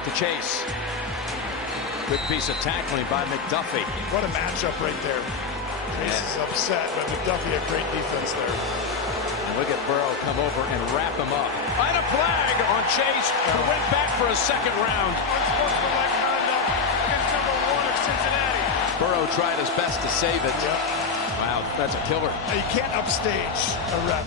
back to Chase. Good piece of tackling by McDuffie. What a matchup right there. Chase is upset, but McDuffie a great defense there. And look at Burrow come over and wrap him up. And a flag on Chase, who went back for a second round. Unsportsmanlike conduct against number 1 of Cincinnati. Burrow tried his best to save it. Yep. Wow, that's a killer. You can't upstage a rep.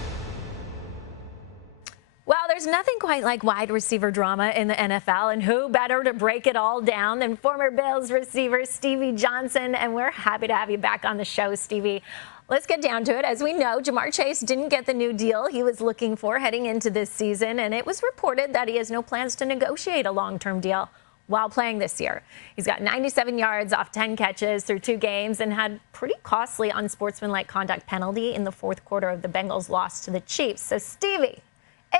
Well, there's nothing quite like wide receiver drama in the NFL, and who better to break it all down than former Bills receiver Stevie Johnson, and we're happy to have you back on the show, Stevie. Let's get down to it. As we know, JaMarr Chase didn't get the new deal he was looking for heading into this season, and it was reported that he has no plans to negotiate a long-term deal while playing this year. He's got 97 yards off 10 catches through 2 games and had pretty costly unsportsmanlike conduct penalty in the fourth quarter of the Bengals' loss to the Chiefs. So, Stevie,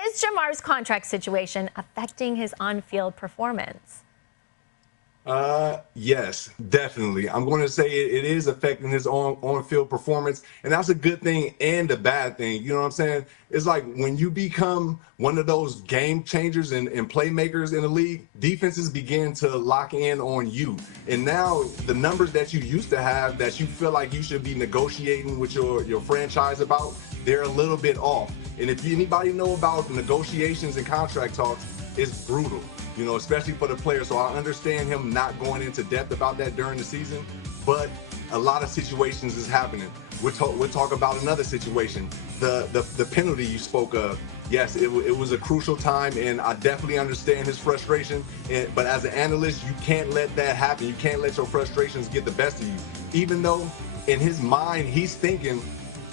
is JaMarr's contract situation affecting his on-field performance? Yes, definitely. I'm going to say it is affecting his on-field performance, and that's a good thing and a bad thing. You know what I'm saying? It's like when you become one of those game changers and playmakers in the league, defenses begin to lock in on you. And now the numbers that you used to have that you feel like you should be negotiating with your franchise about, they're a little bit off. And if anybody know about negotiations and contract talks, it's brutal, you know, especially for the player. So I understand him not going into depth about that during the season, but a lot of situations is happening. We'll talk about another situation, the penalty you spoke of. Yes, it was a crucial time, and I definitely understand his frustration. But as an analyst, you can't let that happen. You can't let your frustrations get the best of you. Even though in his mind he's thinking,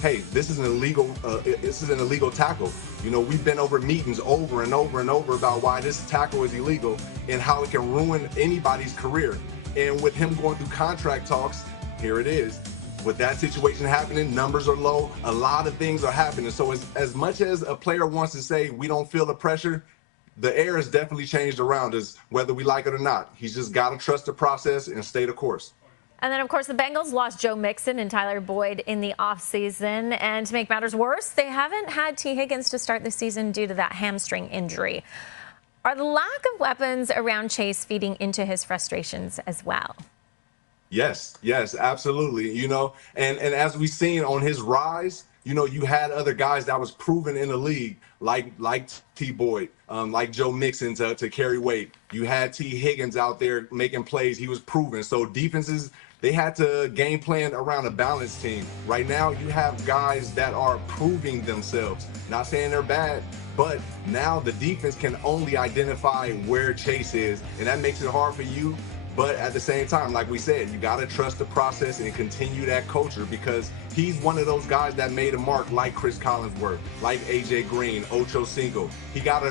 hey, this is an illegal tackle. You know, we've been over meetings over and over and over about why this tackle is illegal and how it can ruin anybody's career. And with him going through contract talks, here it is. With that situation happening, numbers are low, a lot of things are happening. So as much as a player wants to say we don't feel the pressure, the air has definitely changed around us, whether we like it or not. He's just got to trust the process and stay the course. And then, of course, the Bengals lost Joe Mixon and Tyler Boyd in the offseason. And to make matters worse, they haven't had T. Higgins to start the season due to that hamstring injury. Are the lack of weapons around Chase feeding into his frustrations as well? Yes, absolutely. You know, and as we've seen on his rise, you know, you had other guys that was proven in the league, like T. Boyd, like Joe Mixon to carry weight. You had T. Higgins out there making plays. He was proven. So defenses, they had to game plan around a balanced team. Right now, you have guys that are proving themselves. Not saying they're bad, but now the defense can only identify where Chase is, and that makes it hard for you. But at the same time, like we said, you got to trust the process and continue that culture, because he's one of those guys that made a mark, like Chris Collinsworth, like AJ Green, Ocho Cinco. He gotta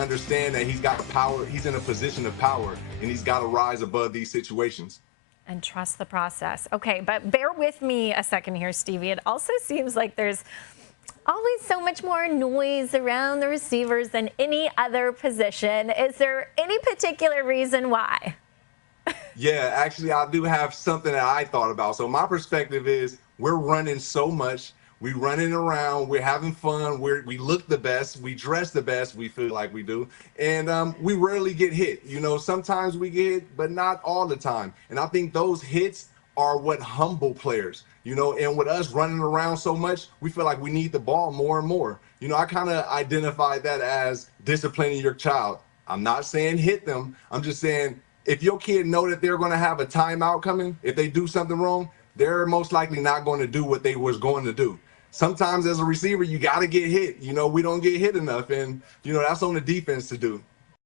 understand that he's got power. He's in a position of power, and he's got to rise above these situations. And trust the process. Okay, but bear with me a second here, Stevie. It also seems like there's always so much more noise around the receivers than any other position. Is there any particular reason why? Yeah, actually, I do have something that I thought about. So my perspective is we're running so much. We're running around. We're having fun. We look the best. We dress the best. We feel like we do. And we rarely get hit. You know, sometimes we get hit, but not all the time. And I think those hits are what humble players, you know, and with us running around so much, we feel like we need the ball more and more. You know, I kind of identify that as disciplining your child. I'm not saying hit them. I'm just saying, if your kid know that they're going to have a timeout coming, if they do something wrong, they're most likely not going to do what they was going to do. Sometimes as a receiver, you got to get hit. You know, we don't get hit enough, and, you know, that's on the defense to do.